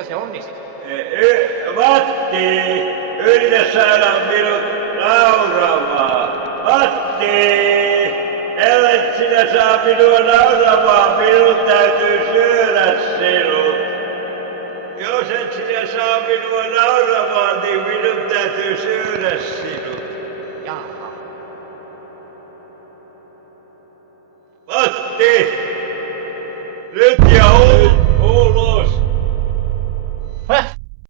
kuinka se onnisti? Matti, yritä saada minut nauramaan. Matti, ellei sinä saa minua nauramaan, minun täytyy syödä sinut. Jos et sinä saa minua nauramaan, niin minun täytyy syödä sinut.